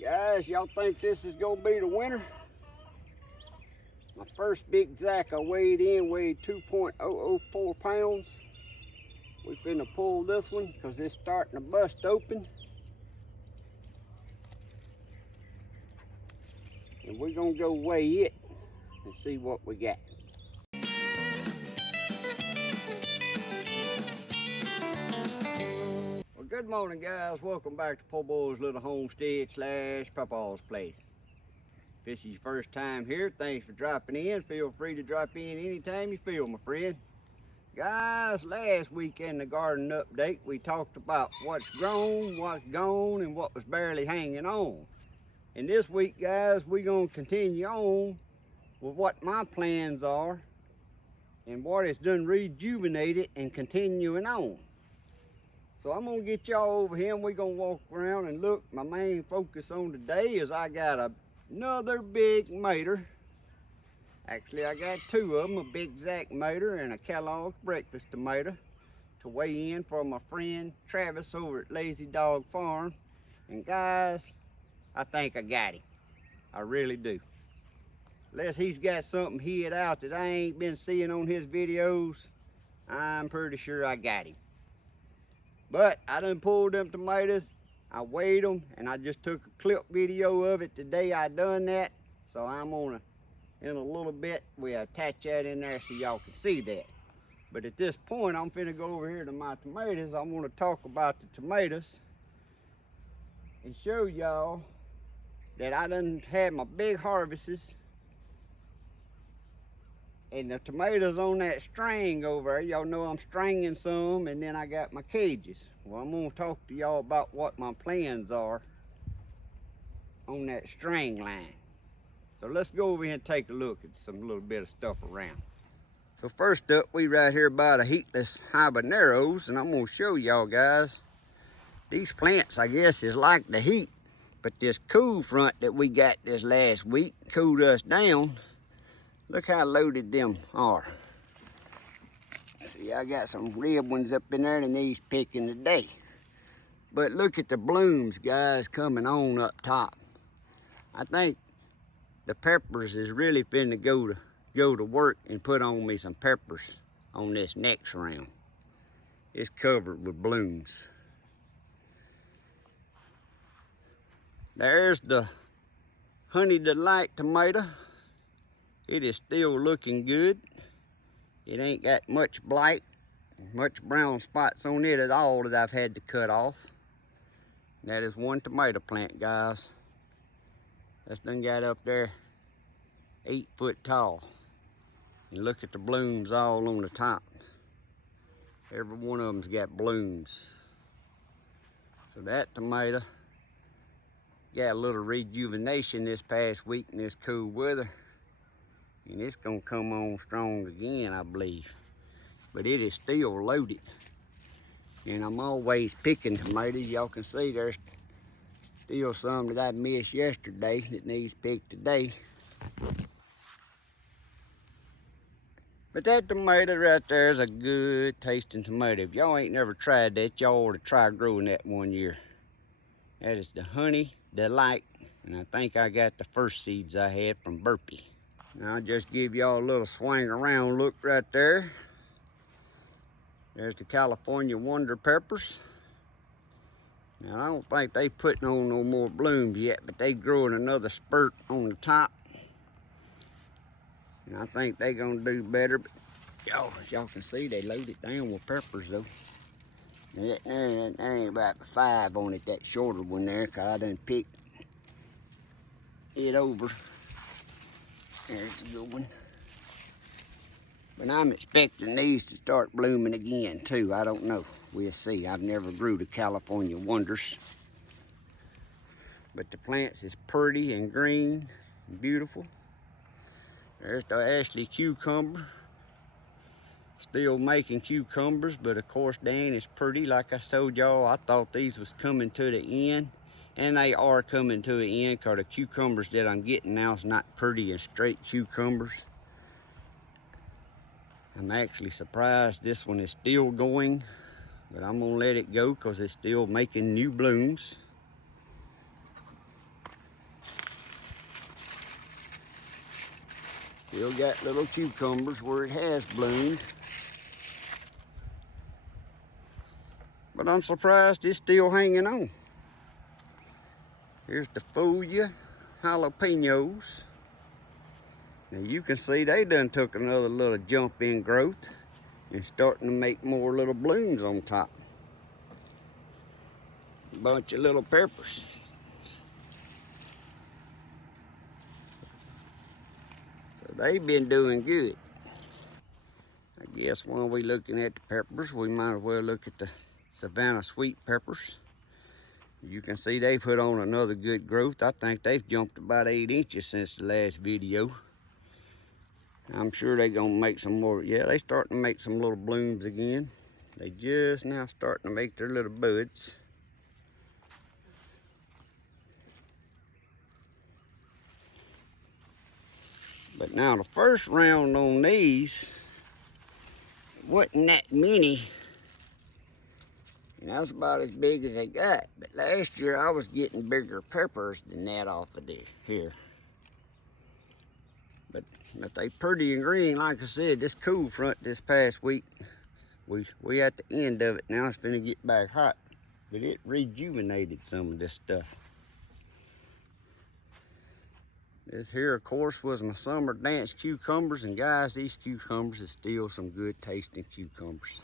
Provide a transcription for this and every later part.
Guys, y'all think this is gonna be the winner? My first big zac I weighed 2.004 pounds. We finna pull this one because it's starting to bust open. And we're gonna go weigh it and see what we got. Well, good morning guys. Welcome back to Poorboys Little Homestead / Papaw's place. If this is your first time here, thanks for dropping in. Feel free to drop in anytime you feel, my friend. Guys, last week in the garden update, we talked about what's grown, what's gone, and what was barely hanging on. And this week, guys, we're gonna continue on with what my plans are and what it's done rejuvenated and continuing on. So I'm gonna get y'all over here and we're gonna walk around and look. My main focus on today is I got another big mater. Actually, I got two of them, a BIG ZAC mater and a Kellogg breakfast tomato to weigh in for my friend Travis over at Lazy Dog Farm. And guys, I think I got him. I really do. Unless he's got something hid out that I ain't been seeing on his videos, I'm pretty sure I got him. But I done pulled them tomatoes, I weighed them, and I just took a clip video of it today I done that. So I'm gonna, in a little bit, we'll attach that in there so y'all can see that. But at this point, I'm finna go over here to my tomatoes. I wanna talk about the tomatoes and show y'all that I done had my big harvests. And the tomatoes on that string over there, y'all know I'm stringing some, and then I got my cages. Well, I'm gonna talk to y'all about what my plans are on that string line. So let's go over here and take a look at some little bit of stuff around. So first up, we right here by the heatless habaneros, and I'm gonna show y'all guys. These plants, I guess, is like the heat, but this cool front that we got this last week cooled us down. Look how loaded them are. See, I got some red ones up in there that needs picking today. But look at the blooms, guys, coming on up top. I think the peppers is really finna go to work and put on me some peppers on this next round. It's covered with blooms. There's the Honey Delight tomato. It is still looking good. It ain't got much blight, much brown spots on it at all that I've had to cut off. That is one tomato plant, guys. That's done got up there 8 foot tall. And look at the blooms all on the top. Every one of them's got blooms. So that tomato got a little rejuvenation this past week in this cool weather. And it's gonna come on strong again, I believe. But it is still loaded. And I'm always picking tomatoes. Y'all can see there's still some that I missed yesterday that needs picked today. But that tomato right there is a good tasting tomato. If y'all ain't never tried that, y'all ought to try growing that one year. That is the Honey Delight. And I think I got the first seeds I had from Burpee. Now I'll just give y'all a little swing around look right there. There's the California Wonder Peppers. Now I don't think they putting on no more blooms yet, but they growing another spurt on the top. And I think they gonna do better. But as y'all can see, they loaded down with peppers though. And there ain't about 5 on it, that shorter one there, cause I done picked it over. There's a good one. But I'm expecting these to start blooming again too. I don't know. We'll see. I've never grew the California Wonders. But the plants is pretty and green and beautiful. There's the Ashley cucumber. Still making cucumbers, but of course they ain't as pretty. Like I told y'all, I thought these was coming to the end. And they are coming to the end because the cucumbers that I'm getting now is not pretty and straight cucumbers. I'm actually surprised this one is still going, but I'm gonna let it go because it's still making new blooms. Still got little cucumbers where it has bloomed. But I'm surprised it's still hanging on. Here's the Fulia jalapenos. Now you can see they done took another little jump in growth and starting to make more little blooms on top. A bunch of little peppers. So they've been doing good. I guess while we're looking at the peppers, we might as well look at the Savannah sweet peppers. You can see they put on another good growth. I think they've jumped about 8 inches since the last video. I'm sure they're gonna make some more. Yeah, they starting to make some little blooms again. They just now starting to make their little buds. But now the first round on these wasn't that many. And that's about as big as they got. But last year I was getting bigger peppers than that off of here. But they pretty and green. Like I said, this cool front this past week, we at the end of it now. It's finna get back hot. But it rejuvenated some of this stuff. This here, of course, was my summer dance cucumbers. And guys, these cucumbers is still some good tasting cucumbers.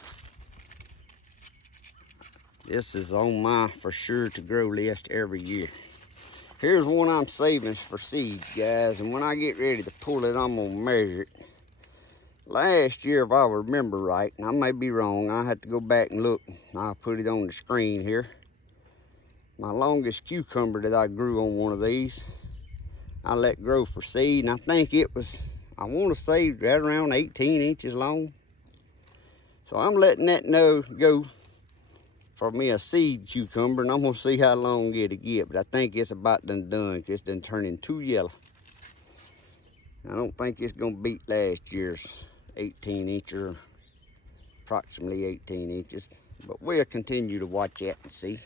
This is on my for sure to grow list every year. Here's one I'm saving for seeds, guys. And when I get ready to pull it, I'm gonna measure it. Last year, if I remember right, and I may be wrong, I had to go back and look. I'll put it on the screen here. My longest cucumber that I grew on one of these, I let grow for seed. And I think it was, I want to say right around 18 inches long. So I'm letting that go for me a seed cucumber, and I'm gonna see how long it'll get, but I think it's about done, because it's done turning too yellow. I don't think it's gonna beat last year's 18 incher, approximately 18 inches, but we'll continue to watch that and see.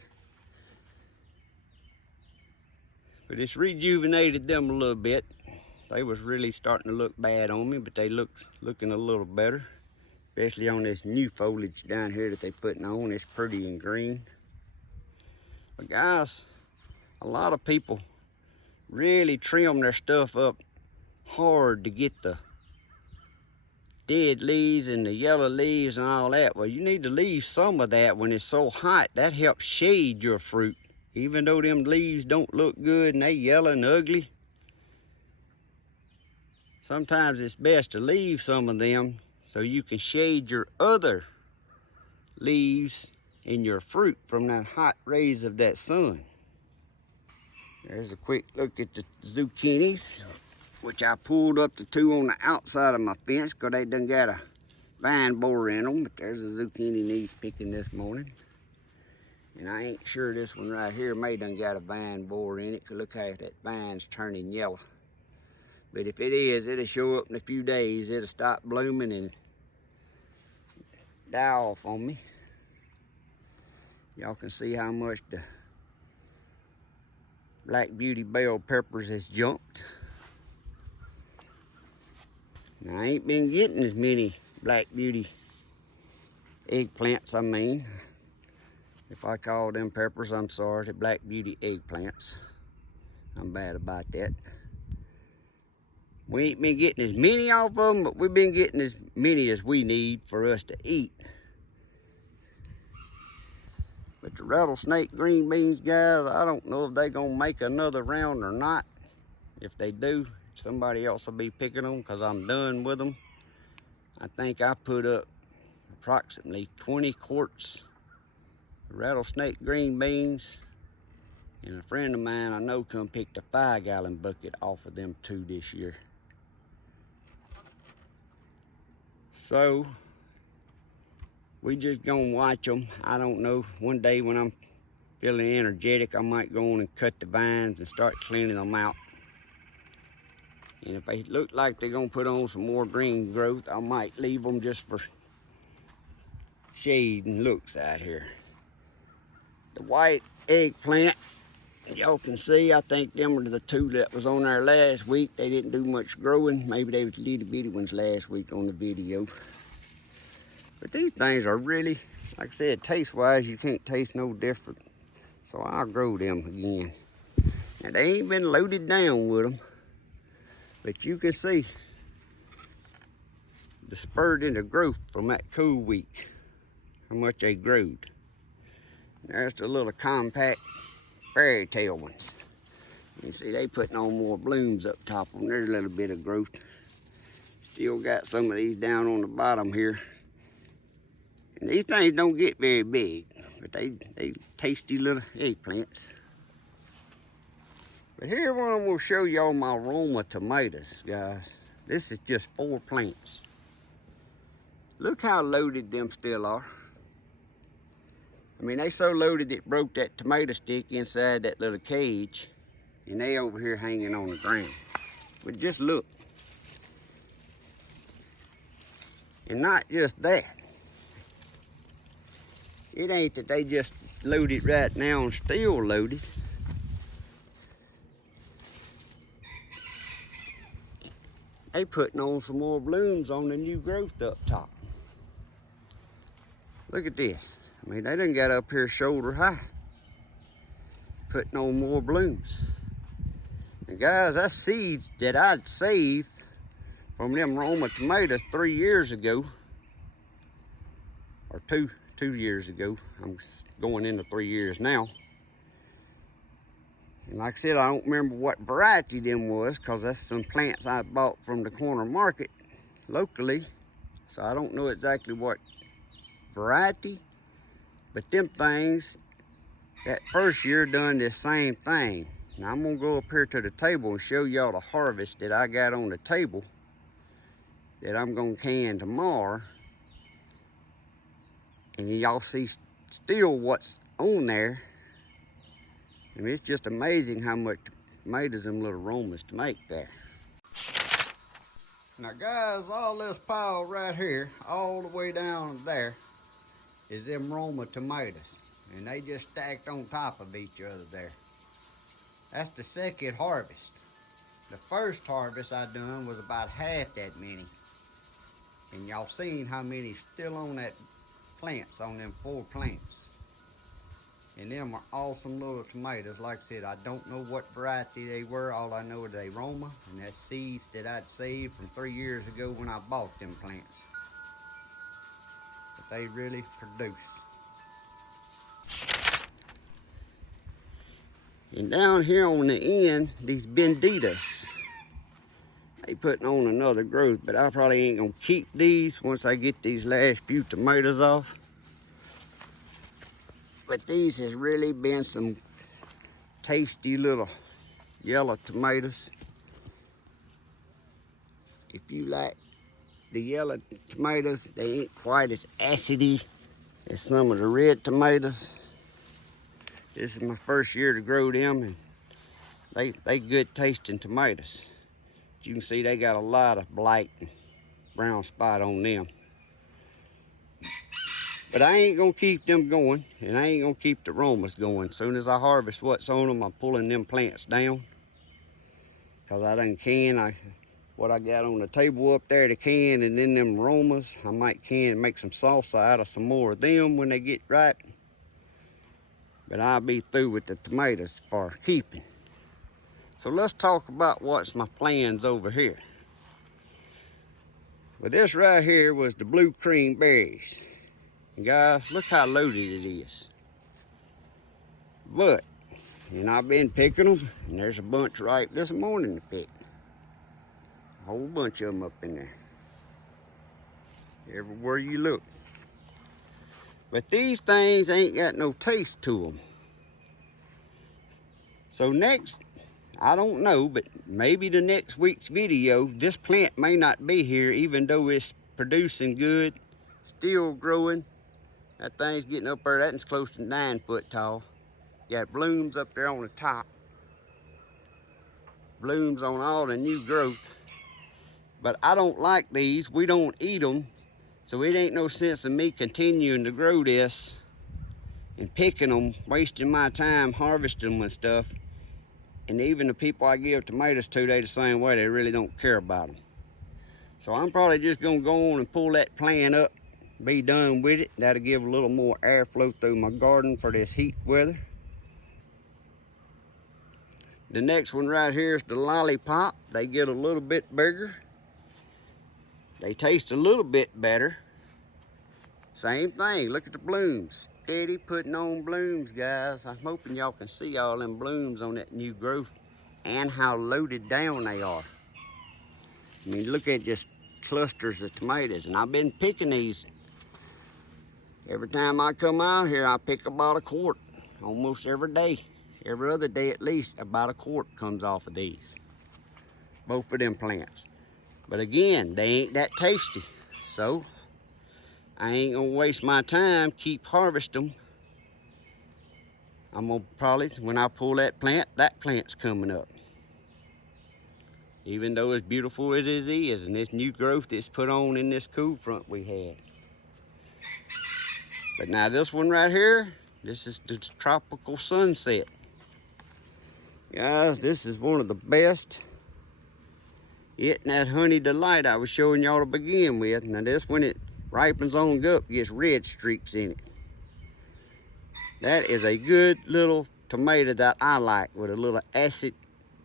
But it's rejuvenated them a little bit. They was really starting to look bad on me, but they looking a little better. Especially on this new foliage down here that they putting on. It's pretty and green. But guys, a lot of people really trim their stuff up hard to get the dead leaves and the yellow leaves and all that. Well, you need to leave some of that when it's so hot. That helps shade your fruit. Even though them leaves don't look good and they yellow and ugly, sometimes it's best to leave some of them so you can shade your other leaves in your fruit from that hot rays of that sun. There's a quick look at the zucchinis, which I pulled up the 2 on the outside of my fence because they done got a vine borer in them. But there's a zucchini needs picking this morning. And I ain't sure this one right here may done got a vine borer in it, because look how that vine's turning yellow. But if it is, it'll show up in a few days. It'll stop blooming and die off on me. Y'all can see how much the Black Beauty bell peppers has jumped. Now, I ain't been getting as many Black Beauty eggplants, I mean. If I call them peppers, I'm sorry, the Black Beauty eggplants. I'm bad about that. We ain't been getting as many off of them, but we've been getting as many as we need for us to eat. But the rattlesnake green beans, guys, I don't know if they're gonna make another round or not. If they do, somebody else will be picking them because I'm done with them. I think I put up approximately 20 quarts of rattlesnake green beans. And a friend of mine I know come picked a 5-gallon bucket off of them 2 this year. So we just gonna watch them. I don't know, one day when I'm feeling energetic, I might go on and cut the vines and start cleaning them out. And if they look like they're gonna put on some more green growth, I might leave them just for shade and looks out here. The white eggplant Y'all can see, I think them were the two that was on there last week. They didn't do much growing. Maybe they was the little bitty ones last week on the video. But these things are really, like I said, taste-wise, you can't taste no different. So I'll grow them again. Now they ain't been loaded down with them, but you can see the spurt into growth from that cool week, how much they growed. There's the little compact fairy tale ones. You see they putting on more blooms up top of them. There's a little bit of growth. Still got some of these down on the bottom here. And these things don't get very big, but they tasty little eggplants. But here I'm gonna show y'all my Roma tomatoes, guys. This is just 4 plants. Look how loaded them still are. I mean, they so loaded it broke that tomato stick inside that little cage, and they over here hanging on the ground. But just look. And not just that. It ain't that they just loaded right now and still loaded. They putting on some more blooms on the new growth up top. Look at this. I mean, they done got up here shoulder high, putting on more blooms. And guys, that's seeds that I'd saved from them Roma tomatoes 3 years ago, or two years ago. I'm going into 3 years now. And like I said, I don't remember what variety them was, because that's some plants I bought from the corner market locally. So I don't know exactly what variety, but them things that first year done this same thing. Now I'm gonna go up here to the table and show y'all the harvest that I got on the table that I'm gonna can tomorrow. And y'all see still what's on there. I mean, it's just amazing how much tomatoes them little Romas to make there. Now guys, all this pile right here, all the way down there, is them Roma tomatoes. And they just stacked on top of each other there. That's the second harvest. The first harvest I done was about half that many. And y'all seen how many still on that plants, on them 4 plants. And them are awesome little tomatoes. Like I said, I don't know what variety they were. All I know is they Roma, and that's seeds that I'd saved from 3 years ago when I bought them plants. But they really produce. And down here on the end, these benditas, they putting on another growth, but I probably ain't gonna keep these once I get these last few tomatoes off. But these has really been some tasty little yellow tomatoes. If you like the yellow tomatoes, they ain't quite as acidy as some of the red tomatoes. This is my first year to grow them, and they good tasting tomatoes. You can see they got a lot of blight and brown spot on them. But I ain't gonna keep them going, and I ain't gonna keep the Romas going. As soon as I harvest what's on them, I'm pulling them plants down. Cause I done can what I got on the table up there to can, and then them Romas, I might can make some salsa out of some more of them when they get ripe. But I'll be through with the tomatoes for keeping. So let's talk about what's my plans over here. Well, this right here was the blue cream berries. And guys, look how loaded it is. But, and I've been picking them, and there's a bunch ripe this morning to pick. A whole bunch of them up in there. Everywhere you look. But these things ain't got no taste to them. So next, I don't know, but maybe the next week's video, this plant may not be here, even though it's producing good, still growing. That thing's getting up there, that's close to 9 foot tall. Got blooms up there on the top. Blooms on all the new growth. But I don't like these, we don't eat them. So it ain't no sense in me continuing to grow this and picking them, wasting my time harvesting them and stuff. And even the people I give tomatoes to, they the same way. They really don't care about them. So I'm probably just gonna go on and pull that plant up, be done with it. That'll give a little more airflow through my garden for this heat weather. The next one right here is the lollipop. They get a little bit bigger. They taste a little bit better. Same thing, look at the blooms. Steady putting on blooms, guys. I'm hoping y'all can see all them blooms on that new growth and how loaded down they are. I mean, look at just clusters of tomatoes. And I've been picking these. Every time I come out here, I pick about a quart, almost every day. Every other day at least, about a quart comes off of these. Both of them plants. But again, they ain't that tasty. So, I ain't gonna waste my time, keep harvesting them. I'm gonna probably, when I pull that plant's coming up. Even though as beautiful as it is, and this new growth that's put on in this cool front we had. But now this one right here, this is the tropical sunset. Guys, this is one of the best. Getting that honey delight I was showing y'all to begin with. Now this, when it ripens on up, gets red streaks in it. That is a good little tomato that I like, with a little acid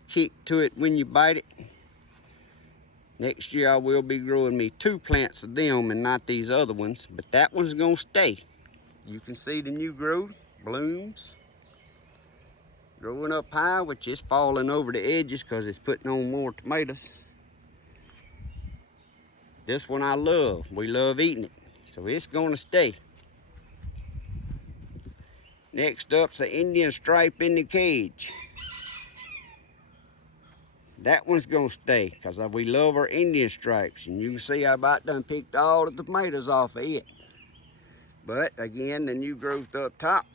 kick to it when you bite it. Next year I will be growing me 2 plants of them and not these other ones, but that one's gonna stay. You can see the new growth, blooms, growing up high, which is falling over the edges because it's putting on more tomatoes. This one I love. We love eating it, so it's gonna stay. Next up's the Indian stripe in the cage. That one's gonna stay because we love our Indian stripes, and you can see I about done picked all the tomatoes off of it. But again, the new growth up top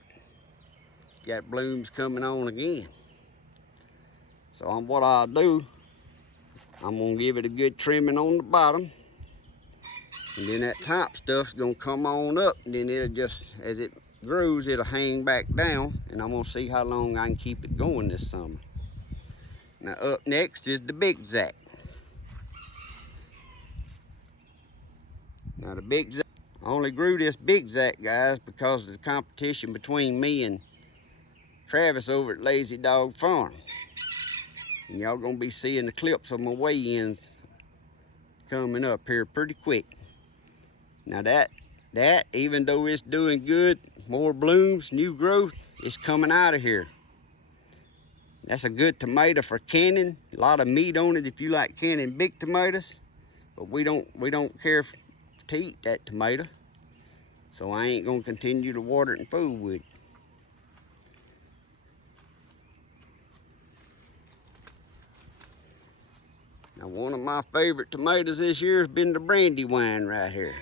got blooms coming on again. So what I'll do, I'm gonna give it a good trimming on the bottom, and then that top stuff's gonna come on up, and then it'll just, as it grows, it'll hang back down, and I'm gonna see how long I can keep it going this summer. Now up next is the BIG ZAC. Now the BIG ZAC, I only grew this BIG ZAC, guys, because of the competition between me and Travis over at Lazy Dog Farm. And y'all gonna be seeing the clips of my weigh-ins coming up here pretty quick. Now that even though it's doing good, more blooms, new growth, it's coming out of here. That's a good tomato for canning. A lot of meat on it if you like canning big tomatoes. But we don't care to eat that tomato. So I ain't gonna continue to water it and food with it. Now one of my favorite tomatoes this year has been the Brandywine right here.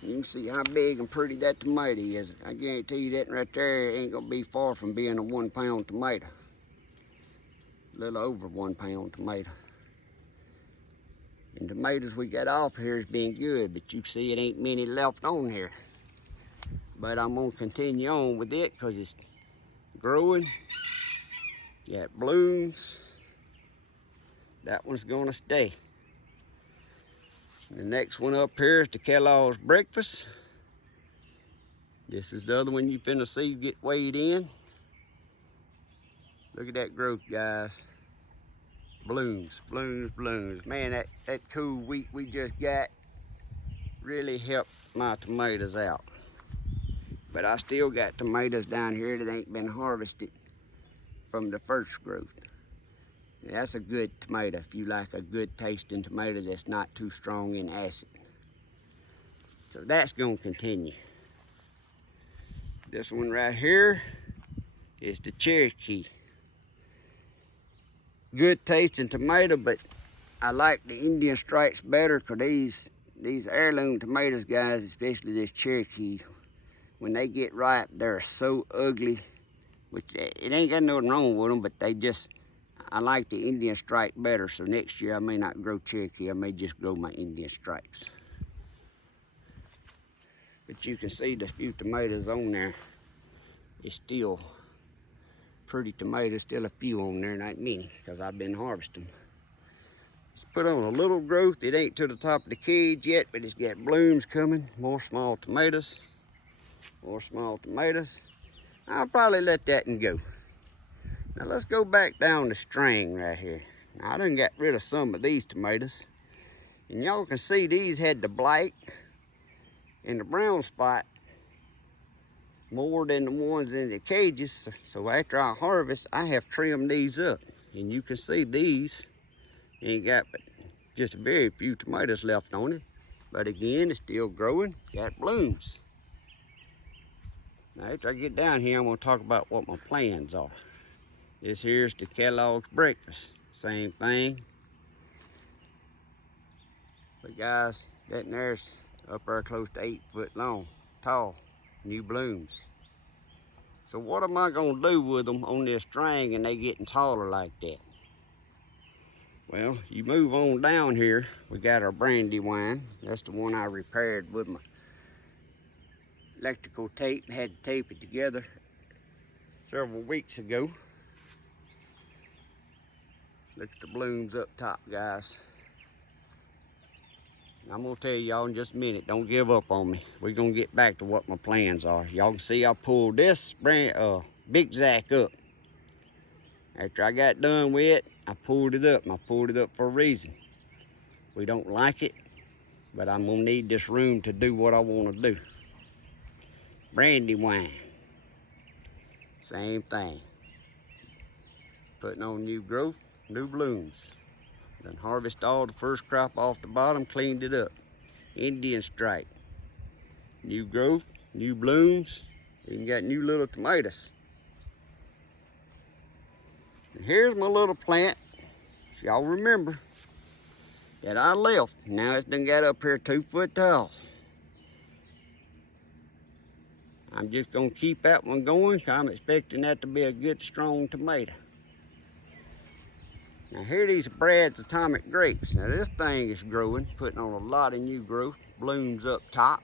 You can see how big and pretty that tomato is. I guarantee you that right there ain't gonna be far from being a 1 pound tomato. A little over 1 pound tomato. And tomatoes we got off here has been good, but you see it ain't many left on here. But I'm gonna continue on with it because it's growing. Got blooms. That one's gonna stay. The next one up here is the Kellogg's breakfast. This is the other one you finna see get weighed in. Look at that growth, guys. Blooms, blooms, blooms. Man, that cool week we just got really helped my tomatoes out. But I still got tomatoes down here that ain't been harvested from the first growth. That's a good tomato if you like a good tasting tomato that's not too strong in acid. So that's gonna continue. This one right here is the Cherokee. Good tasting tomato, but I like the Indian stripes better because these heirloom tomatoes, guys, especially this Cherokee, when they get ripe, they're so ugly. Which it ain't got nothing wrong with them, but I like the Indian stripe better, so next year I may not grow Cherokee, I may just grow my Indian stripes. But you can see the few tomatoes on there. it's still pretty tomatoes, still a few on there, not many, because I've been harvesting. It's put on a little growth. It ain't to the top of the cage yet, but it's got blooms coming. More small tomatoes. More small tomatoes. I'll probably let that one go. Now let's go back down the string right here. Now I done got rid of some of these tomatoes. And y'all can see these had the blight and the brown spot more than the ones in the cages. So after I harvest, I have trimmed these up. And you can see these ain't got but just very few tomatoes left on it. But again, it's still growing, got blooms. Now after I get down here, I'm gonna talk about what my plans are. This here's the Kellogg's breakfast, same thing. But guys, that there's up there close to 8 foot long, tall, new blooms. So what am I gonna do with them on this string and they getting taller like that? Well, you move on down here, we got our Brandywine. That's the one I repaired with my electrical tape and had to tape it together several weeks ago. Look at the blooms up top, guys. I'm gonna tell y'all in just a minute, don't give up on me. We're gonna get back to what my plans are. Y'all can see I pulled this BIG ZAC up. After I got done with it, I pulled it up, and I pulled it up for a reason. We don't like it, but I'm gonna need this room to do what I wanna do. Brandywine, same thing. Putting on new growth, new blooms. Then harvest all the first crop off the bottom, cleaned it up. Indian stripe, new growth, new blooms, even got new little tomatoes. And here's my little plant, if y'all remember, that I left. Now it's done got up here 2 foot tall. I'm just gonna keep that one going, 'cause I'm expecting that to be a good strong tomato. Now here are these Brad's Atomic grapes. Now this thing is growing, putting on a lot of new growth, blooms up top.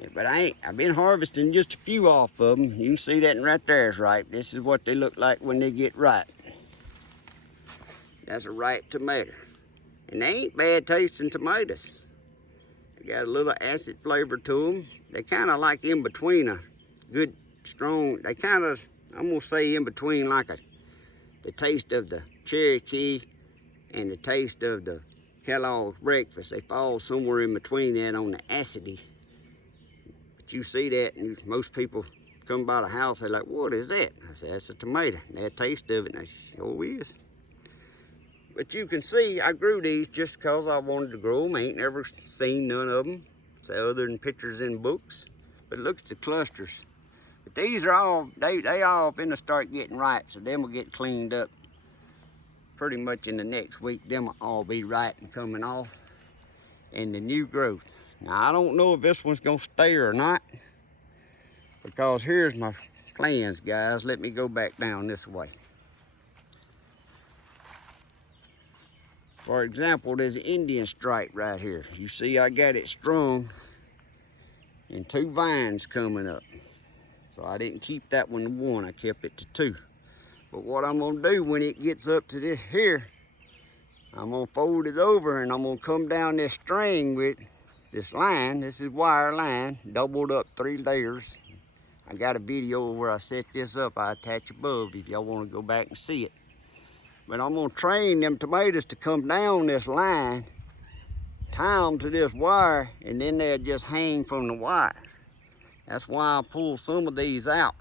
Yeah, but I've been harvesting just a few off of them. You can see that right there is ripe. This is what they look like when they get ripe. That's a ripe tomato. And they ain't bad tasting tomatoes. They got a little acid flavor to them. They kind of like in between a good, strong, they kind of, I'm gonna say in between like the taste of the Cherokee and the taste of the Kellogg's breakfast. They fall somewhere in between that on the acidity. But you see that, and most people come by the house, they're like, what is that? I said, that's a tomato. And that taste of it, and they say, oh, it is. But you can see I grew these just because I wanted to grow them. I ain't never seen none of them, say other than pictures in books. But look at the clusters. But these are all, they all finna start getting ripe, so them will get cleaned up pretty much in the next week. Them will all be ripe and coming off. And the new growth. Now I don't know if this one's gonna stay or not, because here's my plans, guys. Let me go back down this way. For example, there's an Indian stripe right here. You see I got it strung and 2 vines coming up. So I didn't keep that one to 1, I kept it to 2. But what I'm gonna do when it gets up to this here, I'm gonna fold it over and I'm gonna come down this string with this line. This is wire line, doubled up 3 layers. I got a video where I set this up. I attach above if y'all wanna go back and see it. But I'm gonna train them tomatoes to come down this line, tie them to this wire, and then they'll just hang from the wire. That's why I pull some of these out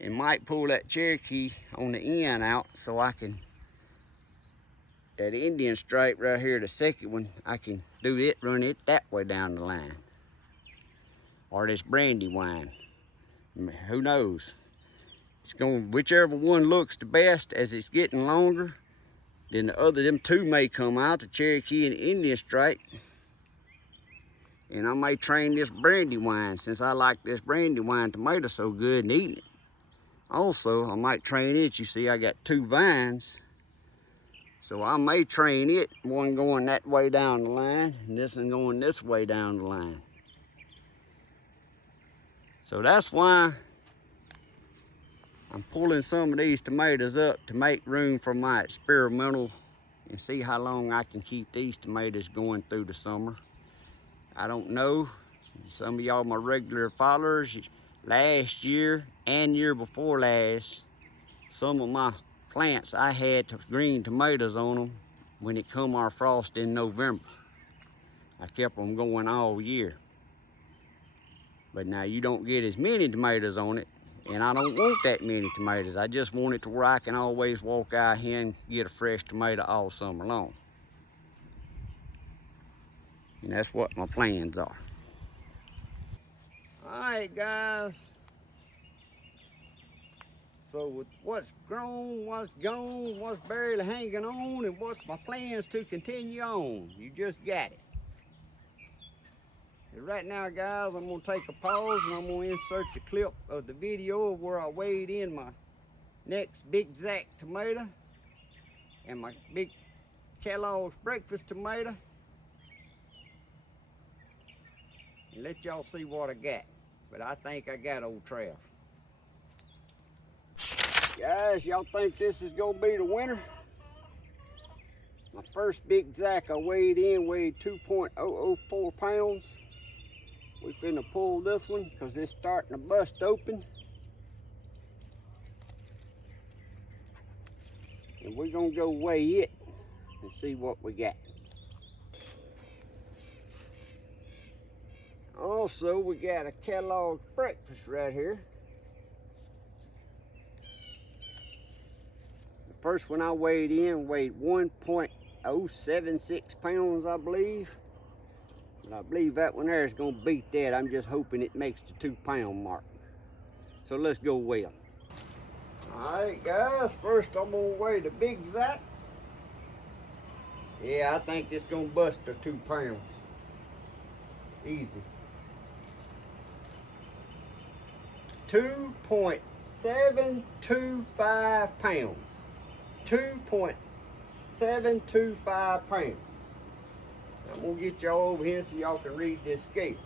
and might pull that Cherokee on the end out so I can, that Indian stripe right here, the second one, I can do it, run it that way down the line. Or this Brandywine, who knows? It's going, whichever one looks the best as it's getting longer, then the other, them 2 may come out, the Cherokee and the Indian stripe. And I may train this Brandywine, since I like this Brandywine tomato so good and eating it. Also, I might train it. You see I got 2 vines. So I may train it, one going that way down the line, and this one going this way down the line. So that's why I'm pulling some of these tomatoes up to make room for my experimental and see how long I can keep these tomatoes going through the summer. I don't know. Some of y'all, my regular followers, last year and year before last, some of my plants I had green tomatoes on them when it come our frost in November. I kept them going all year. But now you don't get as many tomatoes on it, and I don't want that many tomatoes. I just want it to where I can always walk out here and get a fresh tomato all summer long. And that's what my plans are. All right, guys. So with what's grown, what's gone, what's barely hanging on, and what's my plans to continue on, you just got it. And right now, guys, I'm gonna take a pause and I'm gonna insert the clip of the video of where I weighed in my next Big ZAC tomato and my big Kellogg's breakfast tomato, and let y'all see what I got. But I think I got old Trav. Guys, y'all think this is gonna be the winner? My first Big ZAC I weighed 2.004 pounds. We finna pull this one because it's starting to bust open. And we're gonna go weigh it and see what we got. Also, we got a Kellogg breakfast right here. The first one I weighed 1.076 pounds, I believe. But I believe that one there is gonna beat that. I'm just hoping it makes the 2 pound mark. So let's go weigh them. All right, guys, first I'm gonna weigh the Big ZAC. Yeah, I think this gonna bust the 2 pounds. Easy. 2.725 pounds. 2.725 pounds. I'm gonna get y'all over here so y'all can read this scale.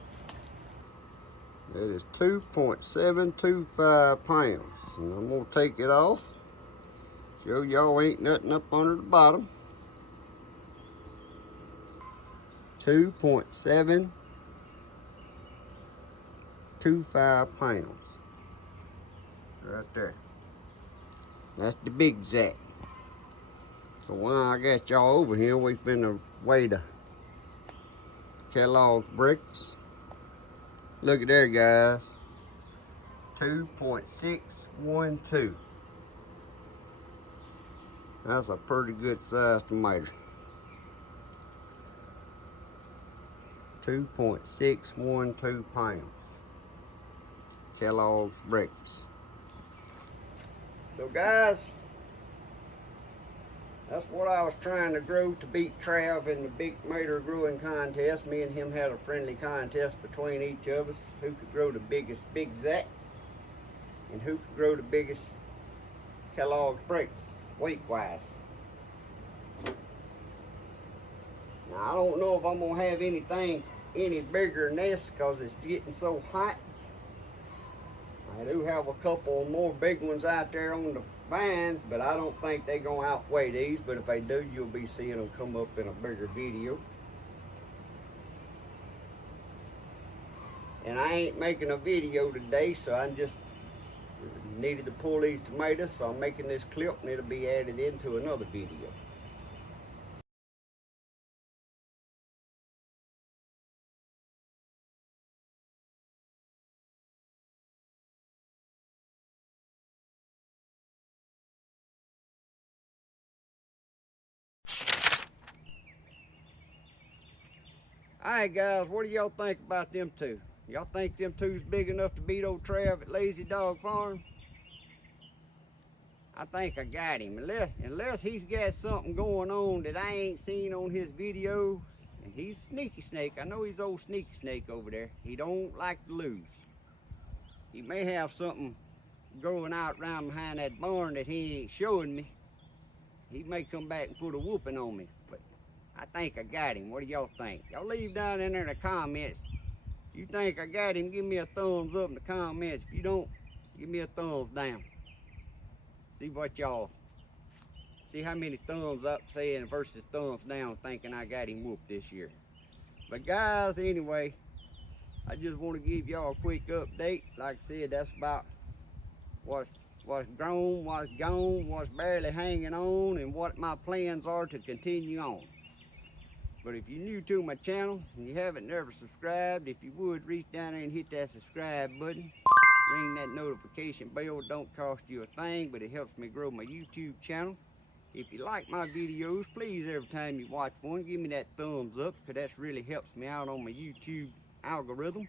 That is 2.725 pounds. And I'm gonna take it off. Show y'all ain't nothing up under the bottom. 2.725 pounds. Right there. That's the Big ZAC. So while I got y'all over here, we've been weigh the Kellogg's bricks. Look at there, guys. 2.612. That's a pretty good sized tomato. 2.612 pounds. Kellogg's breakfast. So guys, that's what I was trying to grow to beat Trav in the bigmater growing contest. Me and him had a friendly contest between each of us, who could grow the biggest Big ZAC and who could grow the biggest Kellogg's breakfast, weight-wise. Now, I don't know if I'm gonna have anything any bigger than this because it's getting so hot. I do have a couple more big ones out there on the vines, but I don't think they're gonna outweigh these. But if they do, you'll be seeing them come up in a bigger video. And I ain't making a video today, so I just needed to pull these tomatoes, so I'm making this clip and it'll be added into another video. Alright guys, what do y'all think about them two? Y'all think them two's big enough to beat old Trav at Lazy Dog Farm? I think I got him, unless he's got something going on that I ain't seen on his videos. And he's sneaky snake. I know he's old sneaky snake over there. He don't like to lose. He may have something growing out around behind that barn that he ain't showing me. He may come back and put a whooping on me, but I think I got him. What do y'all think? Y'all leave down in there in the comments If you think I got him, give me a thumbs up in the comments. If you don't, give me a thumbs down. See how many thumbs up saying versus thumbs down thinking I got him whooped this year. But guys, anyway, I just want to give y'all a quick update. Like I said, that's about what's grown, what's gone, what's barely hanging on, and what my plans are to continue on. But if you're new to my channel and you haven't never subscribed, if you would reach down there and hit that subscribe button, ring that notification bell. It don't cost you a thing, but it helps me grow my YouTube channel. If you like my videos, please every time you watch one, give me that thumbs up, because that really helps me out on my YouTube algorithm.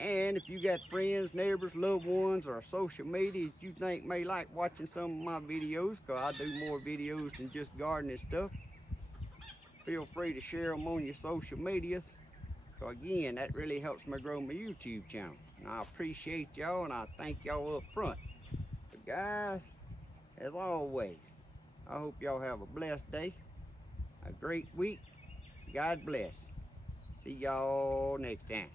And if you got friends, neighbors, loved ones, or social media that you think may like watching some of my videos, because I do more videos than just gardening stuff, feel free to share them on your social medias. So again, that really helps me grow my YouTube channel. And I appreciate y'all, and I thank y'all up front. But guys, as always, I hope y'all have a blessed day, a great week. God bless. See y'all next time.